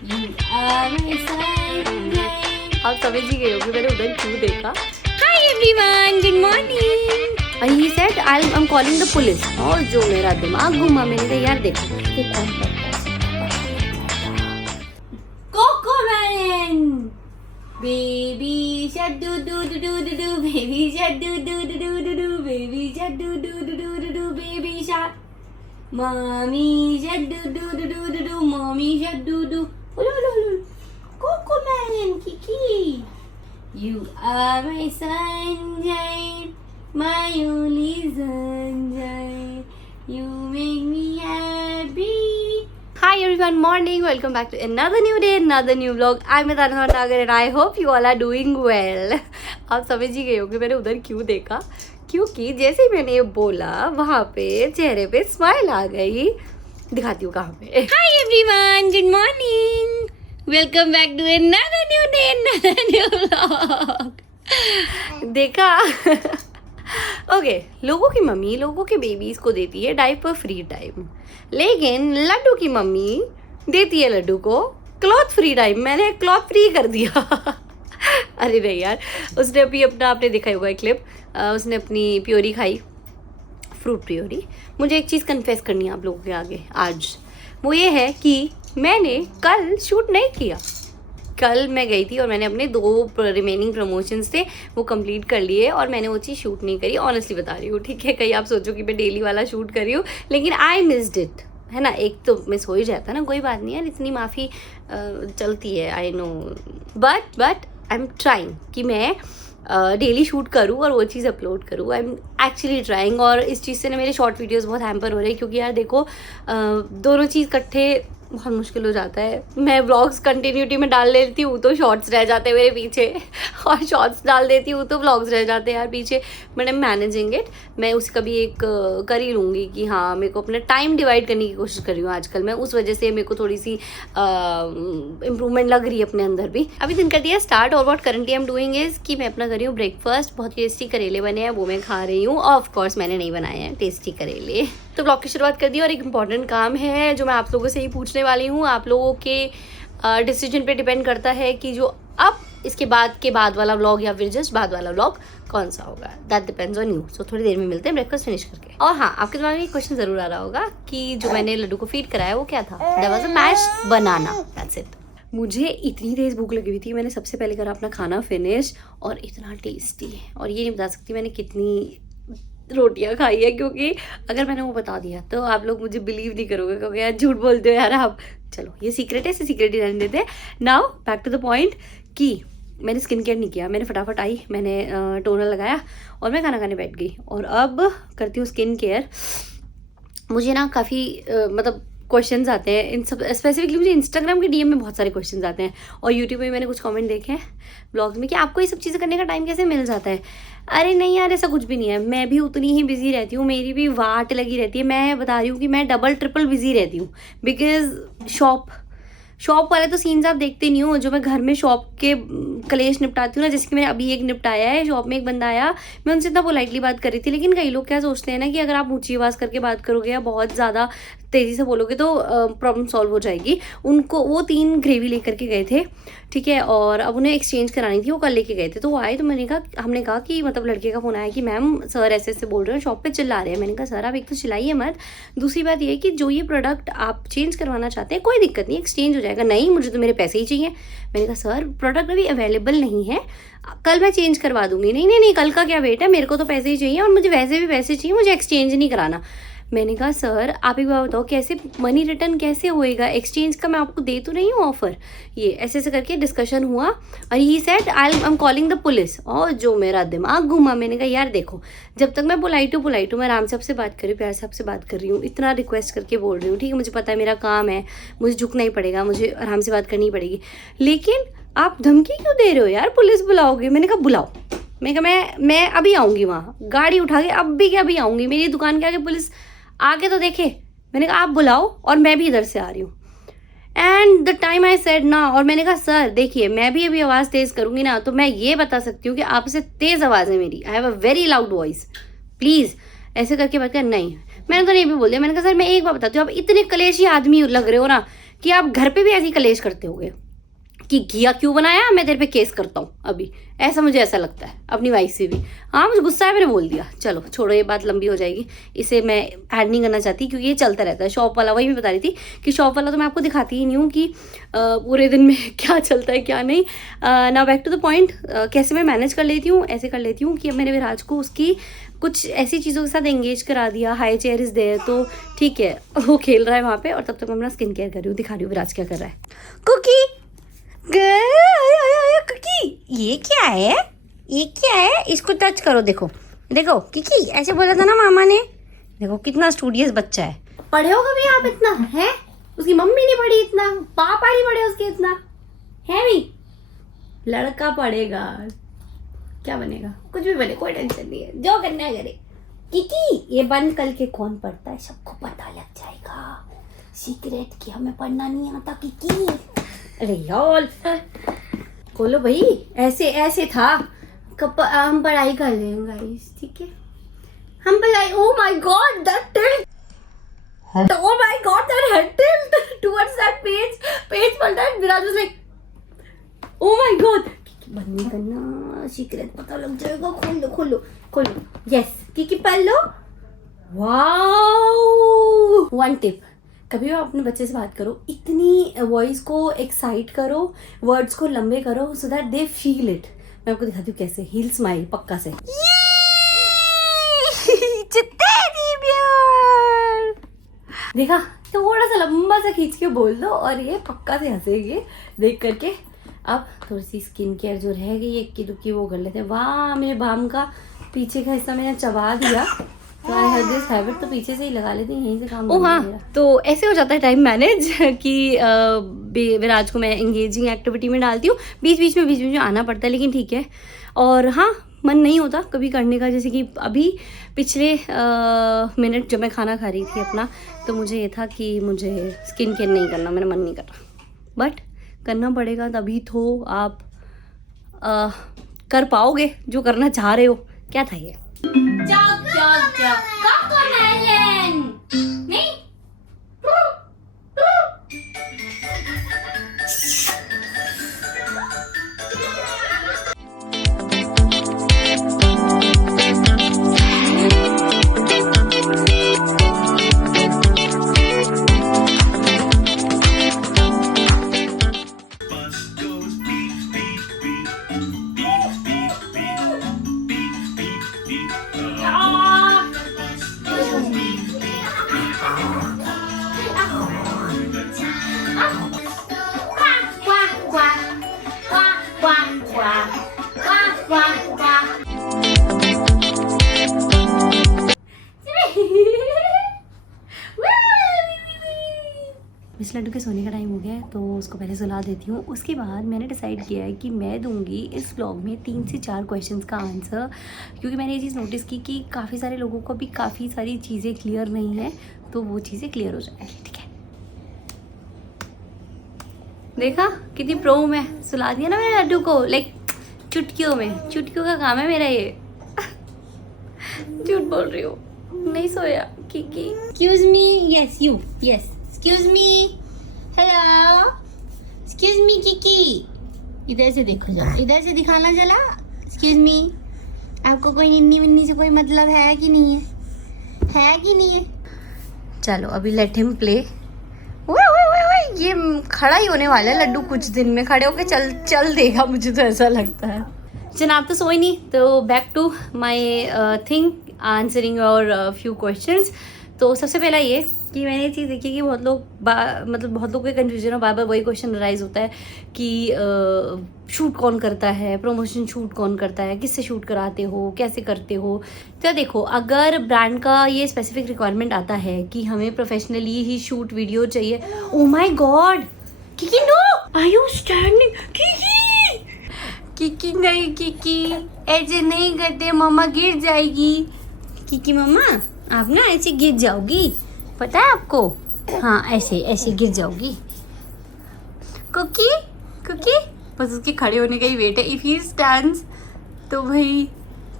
आप समझ ही गए होंगे मैंने उधर क्यों देखा। Hi everyone, good morning. And he said I'm calling the police। और जो मेरा दिमाग घुमा, मैंने कहा यार देखो ये कौन Coco Melon. Baby shark do do do do do do. Baby shark do do do do do do. Baby shark do do do do do do. Baby shark. Mommy shark do do do do do do. Mommy shark do do. Coco Melon, Kiki. You are my sunshine, my only sunshine. You make me happy. Hi everyone, morning, welcome back to another new day, another new vlog। I'm Medana Nagar and I hope you all are doing well। आप समझ ही गए होंगे मैंने उधर क्यों देखा, क्योंकि जैसे ही मैंने ये बोला वहाँ पे चेहरे पे स्माइल आ गई। दिखाती हूँ कहाँ पे। Hi everyone, good morning. Welcome back to another new day, another new vlog. देखा ओके लोगों की मम्मी लोगों के बेबीज को देती है डायपर फ्री टाइम, लेकिन लड्डू की मम्मी देती है लड्डू को क्लॉथ फ्री टाइम। मैंने क्लॉथ फ्री कर दिया अरे नहीं यार, उसने अभी अपना आपने देखा होगा क्लिप, उसने अपनी प्योरी खाई, फ्रूट प्योरी। मुझे एक चीज़ कन्फेस करनी है आप लोगों के आगे आज, वो ये है कि मैंने कल शूट नहीं किया। कल मैं गई थी और मैंने अपने 2 रिमेनिंग प्रमोशंस थे वो कंप्लीट कर लिए और मैंने वो चीज़ शूट नहीं करी। ऑनेस्टली बता रही हूँ, ठीक है। कहीं आप सोचो कि मैं डेली वाला शूट कर रही हूँ, लेकिन आई मिस्ड इट, है ना। एक तो मिस हो ही जाता ना, कोई बात नहीं यार, इतनी माफ़ी चलती है, I know. But I am trying कि मैं डेली शूट करूँ और वो चीज़ अपलोड करूँ। I am actually trying. और इस चीज़ से ना मेरे शॉर्ट वीडियोस बहुत हैम्पर हो रहे हैं, क्योंकि यार देखो दोनों चीज़ इकट्ठे बहुत मुश्किल हो जाता है। मैं व्लॉग्स कंटिन्यूटी में डाल लेती हूँ तो शॉर्ट्स रह जाते हैं मेरे पीछे, और शॉर्ट्स डाल देती हूँ तो व्लॉग्स रह जाते हैं यार पीछे। But I am managing it. मैं उसका भी एक कर ही लूँगी कि हाँ, मेरे को अपना टाइम डिवाइड करने की कोशिश कर रही हूँ आजकल मैं। उस वजह से मेरे को थोड़ी सी इम्प्रूवमेंट लग रही है अपने अंदर भी। अभी दिन कर दिया स्टार्ट, और what currently I am doing is कि मैं अपना कर रही हूँ ब्रेकफास्ट। बहुत टेस्टी करेले बने हैं, वो मैं खा रही हूँ। ऑफकोर्स मैंने नहीं बनाए हैं टेस्टी करेले। तो ब्लॉग की शुरुआत कर दी, और एक इम्पॉर्टेंट काम है जो मैं आप लोगों से ही पूछने वाली हूँ। आप लोगों के डिसीजन पे डिपेंड करता है कि जो अब इसके बाद वाला व्लॉग या फिर जस्ट बाद वाला व्लॉग कौन सा होगा। That depends on you. So थोड़ी देर में मिलते हैं ब्रेकफास्ट फिनिश करके। और हाँ, आपके दिमाग में एक क्वेश्चन जरूर आ रहा होगा कि जो मैंने लड्डू को फीड कराया वो क्या था। That was a mashed banana, that's it. मुझे इतनी तेज़ भूख लगी हुई थी, मैंने सबसे पहले करा अपना खाना फिनिश, और इतना टेस्टी, और ये नहीं बता सकती मैंने कितनी रोटियां खाई है, क्योंकि अगर मैंने वो बता दिया तो आप लोग मुझे बिलीव नहीं करोगे, क्योंकि यार झूठ बोलते हो यार आप। चलो ये सीक्रेट है, इसे सीक्रेट ही रहने देते हैं। Now back to the point कि मैंने स्किन केयर नहीं किया। मैंने फटाफट आई, मैंने टोनर लगाया और मैं खाना खाने बैठ गई। और अब करती हूँ स्किन केयर। मुझे ना काफ़ी मतलब क्वेश्चंस आते हैं इन सब, स्पेसिफिकली मुझे इंस्टाग्राम के डीएम में बहुत सारे क्वेश्चंस आते हैं, और यूट्यूब में मैंने कुछ कमेंट देखे हैं ब्लॉग्स में कि आपको ये सब चीज़ें करने का टाइम कैसे मिल जाता है। अरे नहीं यार, ऐसा कुछ भी नहीं है। मैं भी उतनी ही बिजी रहती हूँ, मेरी भी वाट लगी रहती है। मैं बता रही हूँ कि मैं डबल ट्रिपल बिजी रहती हूँ, बिकॉज शॉप वाले तो सीन्स आप देखते नहीं हो। जो मैं घर में शॉप के कलेश निपटाती हूँ ना, जैसे कि मैंने अभी एक निपटाया है। शॉप में एक बंदा आया, मैं उनसे इतना पोलाइटली बात कर रही थी, लेकिन कई लोग क्या सोचते हैं ना कि अगर आप ऊंची आवाज़ करके बात करोगे या बहुत ज़्यादा तेज़ी से बोलोगे तो प्रॉब्लम सॉल्व हो जाएगी। उनको वो 3 ग्रेवी लेकर के गए थे, ठीक है, और अब उन्हें एक्सचेंज करानी थी। वो कल लेके गए थे, तो वो आए तो हमने कहा कि मतलब लड़के का फ़ोन आया कि मैम सर ऐसे ऐसे बोल रहे हैं, शॉप पे चिल्ला रहे हैं। मैंने कहा सर आप एक तो चिल्लाइए मत, दूसरी बात ये है कि जो ये प्रोडक्ट आप चेंज करवाना चाहते हैं कोई दिक्कत नहीं, एक्सचेंज हो जाएगा। नहीं, मुझे तो मेरे पैसे ही चाहिए। मैंने कहा सर प्रोडक्ट अभी अवेलेबल नहीं है, कल मैं चेंज करवा दूंगी। नहीं, कल का क्या वेट है, मेरे को तो पैसे ही चाहिए, और मुझे वैसे भी पैसे चाहिए, मुझे एक्सचेंज नहीं कराना। मैंने कहा सर आप एक बार बताओ कैसे मनी रिटर्न कैसे होएगा, एक्सचेंज का मैं आपको दे तो नहीं हूँ ऑफर। ये ऐसे ऐसे करके डिस्कशन हुआ, और he said I am calling the police. और जो मेरा दिमाग घुमा, मैंने कहा यार देखो, जब तक मैं पोलाइट हूँ मैं आराम से आपसे बात कर रही हूँ, प्यार से आपसे बात कर रही हूँ, इतना रिक्वेस्ट करके बोल रही हूँ, ठीक है। मुझे पता है मेरा काम है, मुझे झुकना ही पड़ेगा, मुझे आराम से बात करनी पड़ेगी, लेकिन आप धमकी क्यों दे रहे हो यार, पुलिस बुलाओगे। मैंने कहा बुलाओ। मैं कहा मैं अभी आऊँगी वहाँ, गाड़ी उठा के अभी आऊँगी, मेरी दुकान के आगे पुलिस आगे तो देखे। मैंने कहा आप बुलाओ, और मैं भी इधर से आ रही हूँ। And the time I said ना, और मैंने कहा सर देखिए मैं भी अभी आवाज़ तेज़ करूँगी ना तो मैं ये बता सकती हूँ कि आपसे तेज़ आवाज़ है मेरी, I have a very loud voice, please ऐसे करके बात कर। नहीं, मैंने तो नहीं भी बोल दिया। मैंने कहा सर मैं एक बार बताती हूँ, आप इतने कलेशी आदमी लग रहे हो ना कि आप घर पे भी ऐसी कलेश करते होगे कि घिया क्यों बनाया, मैं तेरे पे केस करता हूँ अभी, ऐसा मुझे ऐसा लगता है अपनी वाइफ से भी। हाँ मुझे गुस्सा है, मैंने बोल दिया। चलो छोड़ो, ये बात लंबी हो जाएगी, इसे मैं ऐड नहीं करना चाहती क्योंकि ये चलता रहता है। शॉप वाला, वही मैं बता रही थी कि शॉप वाला तो मैं आपको दिखाती ही नहीं हूँ कि पूरे दिन में क्या चलता है क्या नहीं। Now back to the point, कैसे मैं मैनेज कर लेती हूँ, ऐसे कर लेती हूँ कि अब मैंने विराज को उसकी कुछ ऐसी चीज़ों के साथ एंगेज करा दिया। हाई चेयर इज़ देयर, तो ठीक है वो खेल रहा है वहाँ पे, और तब तक मैं अपना स्किन केयर कर रही हूँ, दिखा रही हूँ विराज क्या कर रहा है। कुकी कुकी, ये क्या है, ये क्या है, इसको टच करो, देखो देखो किकी, ऐसे बोला था ना मामा ने। देखो कितना स्टूडियस बच्चा है। पढ़े हो कभी आप इतना है? उसकी मम्मी नहीं पढ़ी इतना, पापा नहीं पढ़े उसके इतना है भी। लड़का पढ़ेगा, क्या बनेगा, कुछ भी बने, कोई टेंशन नहीं है, जो करना है करे। किकी ये बंद करके कौन पढ़ता है, सबको पता लग जाएगा सीक्रेट कि हमें पढ़ना नहीं आता किकी। अरे यार खोलो भाई, ऐसे ऐसे था। हम पढ़ाई कर लेंगे गाइस, ठीक है हम पढ़ाई। Oh my God that tilt, oh my god that head tilt towards that page पर that Viraj was like oh my god, बंद नहीं करना, सीक्रेट पता लग जाएगा। खोलो खोलो खोलो, यस किकी पढ़ लो। वाओ, वन टिप, कभी भी अपने बच्चे से बात करो, इतनी वॉइस को एक्साइट करो, वर्ड्स को लंबे करो so that they feel it. मैं आपको दिखाती हूँ कैसे। हील स्माइल पक्का से, देखा, थोड़ा सा लंबा सा खींच के बोल दो और ये पक्का से हंसेगी देख करके। अब थोड़ी सी स्किन केयर जो रह गई इक्की दुक्की वो कर लेते हैं। वाह, मेरे बाम का पीछे का हिस्सा मैंने चबा दिया, तो आई हैव दिस हैबिट, तो पीछे से ही लगा लेती हूँ, यहीं से काम। ओ हाँ, तो ऐसे हो जाता है टाइम मैनेज कि विराज को मैं एंगेजिंग एक्टिविटी में डालती हूँ, बीच बीच में आना पड़ता है, लेकिन ठीक है। और हाँ, मन नहीं होता कभी करने का, जैसे कि अभी पिछले मिनट जब मैं खाना खा रही थी अपना, तो मुझे ये था कि मुझे स्किन केयर नहीं करना, मेरा मन नहीं कर रहा, बट करना पड़ेगा, तभी तो आप कर पाओगे जो करना चाह रहे हो। क्या था ये? चक चक चक कोकोमेलन नहीं। मिस लड्डू के सोने का टाइम हो गया है, तो उसको पहले सुला देती हूँ। उसके बाद मैंने डिसाइड किया है कि मैं दूंगी इस व्लॉग में 3 से 4 क्वेश्चंस का आंसर, क्योंकि मैंने ये चीज़ नोटिस की कि काफ़ी सारे लोगों को भी काफ़ी सारी चीज़ें क्लियर नहीं है, तो वो चीज़ें क्लियर हो जाएंगी। ठीक है, देखा कितनी प्रो में सुला दिया ना मेरे लड्डू को, लाइक चुटकियों में। चुटकियों का काम है मेरा ये। झूठ बोल रही हूँ, नहीं सोया Kiki. Excuse me, yes you, yes. Excuse me, hello. Excuse me, Kiki. इधर से देखो जरा, इधर से दिखाना जला। Excuse me, आपको कोई निन्नी विन्नी से कोई मतलब है कि नहीं है? है कि नहीं है? चलो अभी लेट हिम प्ले। ये खड़ा ही होने वाला है लड्डू, कुछ दिन में खड़े होके चल देगा, मुझे तो ऐसा लगता है। जनाब तो सोई नहीं, तो back to my thing, answering your few questions. तो सबसे पहला ये कि मैंने ये चीज़ देखी कि बहुत लोग मतलब बहुत लोग के कन्फ्यूजन और बार बार वही क्वेश्चन राइज होता है कि शूट कौन करता है, प्रमोशन शूट कौन करता है, किससे शूट कराते हो, कैसे करते हो। तो देखो, अगर ब्रांड का ये स्पेसिफिक रिक्वायरमेंट आता है कि हमें प्रोफेशनली ही शूट वीडियो चाहिए। Oh my god Kiki, no, are you standing? Kiki नहीं, किकी ऐसे नहीं करते, मम्मा गिर जाएगी। किकी मम्मा, आप ना ऐसे गिर जाओगी, पता है आपको? हाँ, ऐसे ऐसे गिर जाओगी। कुकी कुकी, बस उसके खड़े होने का ही वेट है। इफ ही स्टैंड्स तो भाई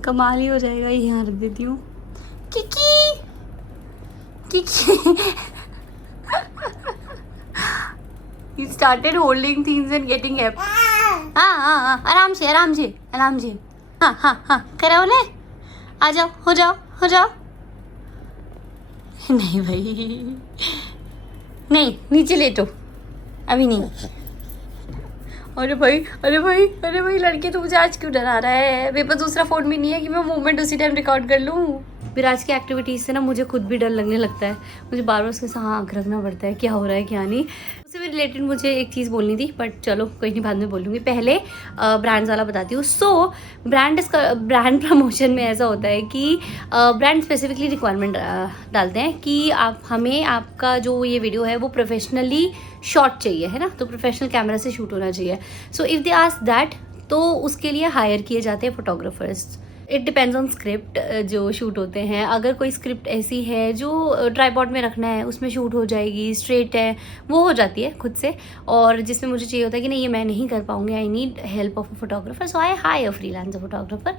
कमाल ही हो जाएगा। यहाँ रख देती हूँ। Kiki Kiki started holding things and getting happy. हाँ, आराम से हाँ, कराओ ने, आ जाओ, हो जाओ. नहीं भाई, नहीं, नीचे लेटो, अभी नहीं. अरे भाई लड़के तो मुझे आज क्यों डरा रहा है. मेरे पास दूसरा फोन भी नहीं है कि मैं मूवमेंट उसी टाइम रिकॉर्ड कर लूँ. विराज की एक्टिविटीज़ से ना मुझे खुद भी डर लगने लगता है. मुझे बार बार उसके साथ आँख रखना पड़ता है, क्या हो रहा है क्या नहीं. उससे भी रिलेटेड मुझे एक चीज़ बोलनी थी, बट चलो कोई नहीं, बाद में बोलूँगी. पहले ब्रांड्स वाला बताती हूँ. सो ब्रांड प्रमोशन में ऐसा होता है कि ब्रांड स्पेसिफिकली रिक्वायरमेंट डालते हैं कि आपका जो ये वीडियो है वो प्रोफेशनली शॉट चाहिए, है ना. तो प्रोफेशनल कैमरा से शूट होना चाहिए. So if they ask that, तो उसके लिए हायर किए जाते हैं photographers. It depends on script जो शूट होते हैं. अगर कोई स्क्रिप्ट ऐसी है जो ट्राइपॉड में रखना है, उसमें शूट हो जाएगी, स्ट्रेट है, वो हो जाती है खुद से. और जिसमें मुझे चाहिए होता है कि नहीं, ये मैं नहीं कर पाऊँगी, I need help of a photographer, so I hire freelancer photographer.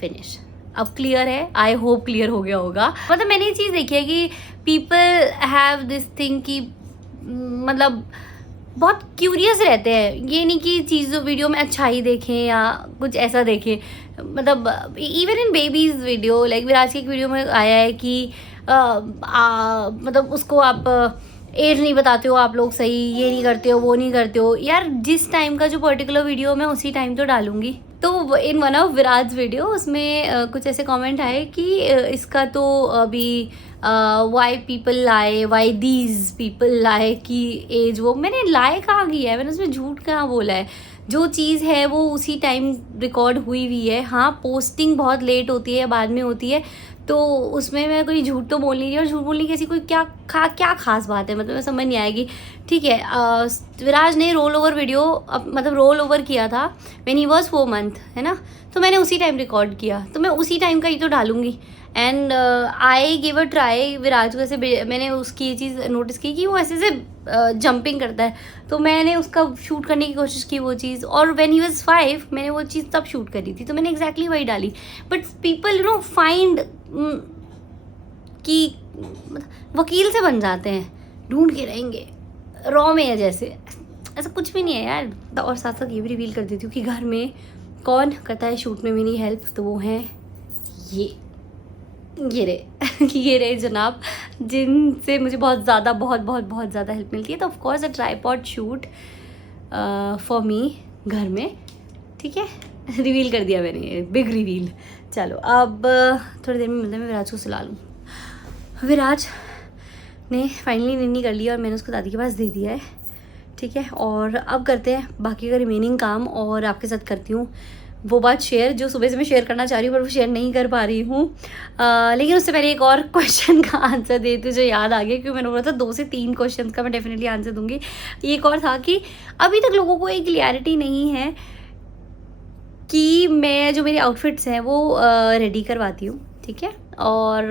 Finish. अब क्लियर है, आई होप क्लियर हो गया होगा. मतलब मैंने ये चीज़ देखी है कि पीपल हैव दिस थिंग कि मतलब बहुत क्यूरियस रहते हैं. ये नहीं कि चीज़ वीडियो में अच्छा ही देखें या कुछ ऐसा देखें. मतलब even in babies video, like Viraj की एक वीडियो में आया है कि मतलब उसको आप एज नहीं बताते हो आप लोग सही, ये नहीं करते हो, वो नहीं करते हो. यार जिस टाइम का जो पर्टिकुलर वीडियो मैं उसी टाइम तो डालूंगी. तो in one of Viraj video उसमें कुछ ऐसे कमेंट आए कि इसका तो अभी why people lie, why these people lie की एज. वो मैंने लाई कहाँ किया है, मैंने उसमें झूठ कहाँ बोला है. जो चीज़ है वो उसी टाइम रिकॉर्ड हुई हुई है. हाँ, पोस्टिंग बहुत लेट होती है, बाद में होती है, तो उसमें मैं कोई झूठ तो बोल नहीं रही. और झूठ बोलने की ऐसी कोई क्या खास बात है, मतलब मैं समझ नहीं आएगी. ठीक है, विराज ने रोल ओवर वीडियो मतलब रोल ओवर किया था व्हेन ही वाज 4 month, है ना. तो मैंने उसी टाइम रिकॉर्ड किया, तो मैं उसी टाइम का ही तो डालूंगी. And I give a try. Viraj को ऐसे मैंने उसकी ये चीज़ नोटिस की कि वो ऐसे से जंपिंग करता है, तो मैंने उसका शूट करने की कोशिश की वो चीज़. और व्हेन ही वाज 5 मैंने वो चीज़ तब शूट करी थी, तो मैंने एग्जैक्टली वही डाली. बट पीपल फाइंड कि वकील से बन जाते हैं, ढूंढ के रहेंगे रॉ में है जैसे. ऐसा कुछ भी नहीं है यार. और साथ साथ ये भी रिवील कर देती हूँ कि घर में कौन करता है शूट में मेरी हेल्प, तो वो हैं ये रे जनाब, जिनसे मुझे बहुत ज़्यादा हेल्प मिलती है. तो of course a tripod shoot for me घर में. ठीक है, रिवील कर दिया मैंने, बिग रिवील. चलो अब थोड़ी देर में मिलते हैं. मैं विराज को सुला लूँ. विराज ने फाइनली निन्नी कर लिया और मैंने उसको दादी के पास दे दिया है. ठीक है, और अब करते हैं बाकी का रिमेनिंग काम, और आपके साथ करती हूँ वो बात शेयर जो सुबह से मैं शेयर करना चाह रही हूँ पर वो शेयर नहीं कर पा रही हूँ. लेकिन उससे पहले एक और क्वेश्चन का आंसर देती हूँ जो याद आ गया, क्योंकि मैंने बोला था 2 से 3 क्वेश्चन का मैं डेफिनेटली आंसर दूंगी. एक और था कि अभी तक लोगों को एक क्लियरिटी नहीं है कि मैं जो मेरे आउटफिट्स हैं वो रेडी करवाती हूँ. ठीक है, और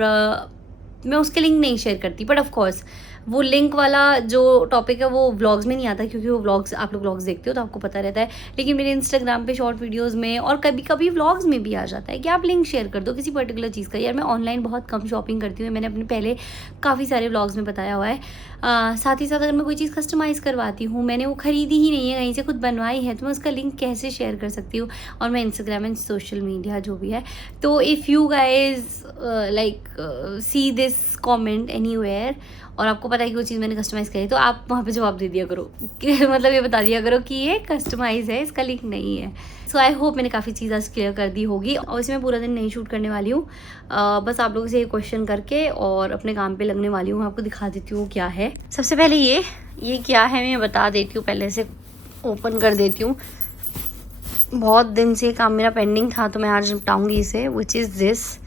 मैं उसके लिंक नहीं शेयर करती, बट ऑफ कोर्स वो लिंक वाला जो टॉपिक है वो व्लॉग्स में नहीं आता, क्योंकि वो व्लॉग्स आप लोग व्लॉग्स देखते हो तो आपको पता रहता है. लेकिन मेरे इंस्टाग्राम पे शॉर्ट वीडियोस में और कभी कभी व्लॉग्स में भी आ जाता है कि आप लिंक शेयर कर दो किसी पर्टिकुलर चीज़ का. यार मैं ऑनलाइन बहुत कम शॉपिंग करती हूँ, मैंने अपने पहले काफ़ी सारे व्लॉग्स में बताया हुआ है. साथ ही साथ अगर मैं कोई चीज़ कस्टमाइज़ करवाती हूँ, मैंने वो ख़रीदी ही नहीं है, कहीं से खुद बनवाई है, तो मैं उसका लिंक कैसे शेयर कर सकती हूँ. और मैं इंस्टाग्राम एंड सोशल मीडिया जो भी है, तो if you guys like see this comment anywhere और आपको पता है कि वो चीज़ मैंने कस्टमाइज़ करी, तो आप वहाँ पे जवाब दे दिया करो कि मतलब ये बता दिया करो कि ये कस्टमाइज़ है, इसका लिंक नहीं है. सो आई होप मैंने काफ़ी चीज़ आज क्लियर कर दी होगी. और इसमें मैं पूरा दिन नहीं शूट करने वाली हूँ, बस आप लोगों से ये क्वेश्चन करके और अपने काम पे लगने वाली हूँ. आपको दिखा देती हूँ क्या है. सबसे पहले ये क्या है मैं बता देती हूँ, पहले से ओपन कर देती हूँ. बहुत दिन से काम मेरा पेंडिंग था तो मैं आज निपटाऊँगी इसे. विच इज़ दिस,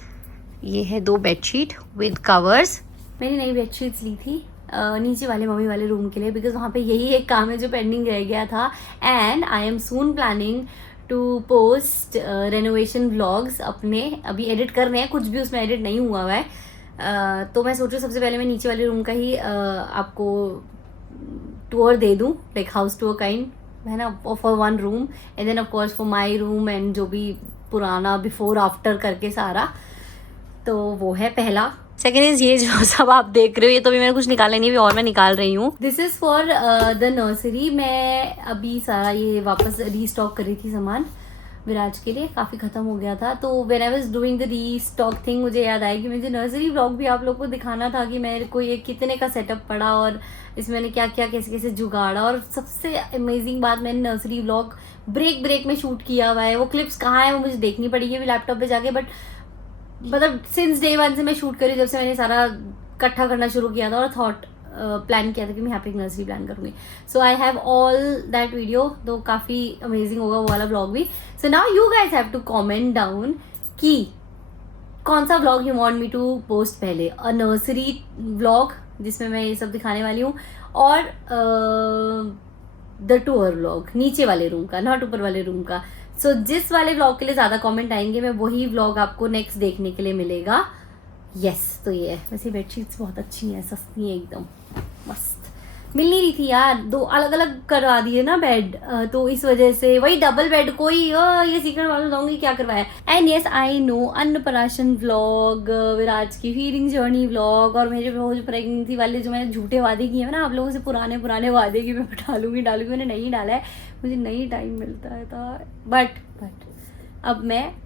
ये है 2 बेडशीट विद कवर्स. मैंने नई बेडशीट्स ली थी नीचे वाले मम्मी वाले रूम के लिए, बिकॉज वहाँ पे यही एक काम है जो पेंडिंग रह गया था. And I am soon planning to post renovation vlogs अपने. अभी एडिट कर रहे हैं, कुछ भी उसमें एडिट नहीं हुआ है. तो मैं सोच रही हूँ सबसे पहले मैं नीचे वाले रूम का ही आपको टूर दे दूँ, लाइक हाउस टूर काइंड, है ना, for 1 room. And then of course for my room and जो भी पुराना बिफोर आफ्टर करके सारा. तो वो है पहला सेकेंड इज ये जो सब आप देख रहे हो, ये तो भी मैंने कुछ निकाला नहीं, अभी और मैं निकाल रही हूँ. This is for the nursery. मैं अभी सारा ये वापस रीस्टॉक कर रही थी सामान विराज के लिए, काफ़ी ख़त्म हो गया था. तो when I was doing the restock thing मुझे याद आया कि मुझे नर्सरी व्लॉग भी आप लोग को दिखाना था कि मेरे को ये कितने का सेटअप पड़ा और इसमें मैंने क्या क्या कैसे कैसे जुगाड़ा. और सबसे अमेजिंग बात, मैंने नर्सरी व्लॉग ब्रेक में शूट किया हुआ है. वो क्लिप्स कहाँ है वो मुझे देखनी पड़ेगी अभी लैपटॉप पे जाके. बट मतलब सिंस डे 1 से मैं शूट करी, जब से मैंने सारा इकट्ठा करना शुरू किया था और थॉट प्लान किया था कि मैं हैप्पी नर्सरी प्लान करूँगी. So I have all that video, तो काफ़ी अमेजिंग होगा वो वाला व्लॉग भी. So now you guys have to comment down कि कौन सा vlog you want me to post पहले. अ नर्सरी व्लॉग जिसमें मैं ये सब दिखाने वाली हूँ, और द टूर व्लॉग नीचे वाले रूम का, नॉट ऊपर वाले रूम का. सो जिस वाले व्लॉग के लिए ज़्यादा कमेंट आएंगे मैं वही व्लॉग आपको नेक्स्ट देखने के लिए मिलेगा. यस, तो ये है. वैसे बेडशीट्स बहुत अच्छी हैं, सस्ती हैं एकदम मस्त. मिल नहीं रही थी यार, 2 अलग अलग करवा दिए ना बेड, तो इस वजह से वही डबल बेड कोई ये सीक्रेट मालूम बताऊंगी क्या करवाया. And yes I know, Annaprashan vlog, Viraj की फीडिंग जर्नी व्लॉग, और मेरे वो जो प्रेगनेंसी वाले जो मैंने झूठे वादे किए हैं ना आप लोगों से, पुराने वादे कि मैं डालूंगी मैंने नहीं डाला है. मुझे नहीं टाइम मिलता है था. बट अब मैंने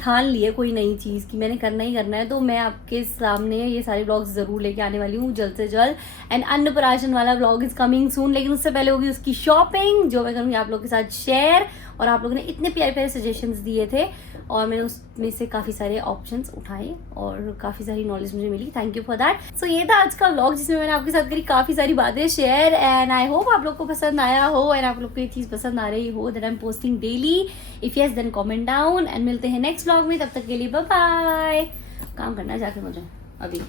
ठान लिया कोई नई चीज़ की मैंने करना ही करना है, तो मैं आपके सामने ये सारे व्लॉग्स ज़रूर लेके आने वाली हूँ जल्द से जल्द. एंड अन्नप्राशन वाला व्लॉग इज़ कमिंग सून, लेकिन उससे पहले होगी उसकी शॉपिंग जो मैं करूँगी आप लोगों के साथ शेयर. और आप लोगों ने इतने प्यारे प्यारे सजेशंस दिए थे और मैंने उसमें से काफ़ी सारे ऑप्शंस उठाए और काफ़ी सारी नॉलेज मुझे मिली. Thank you for that. So ये था आज का व्लॉग जिसमें मैंने आपके साथ करी काफ़ी सारी बातें शेयर. एंड आई होप आप लोग को पसंद आया हो एंड आप लोग को ये चीज़ पसंद आ रही हो that I am posting daily. If yes then comment down. And मिलते हैं नेक्स्ट व्लॉग में, तब तक के लिए बाय बाय. काम करना है जाके मुझे अभी.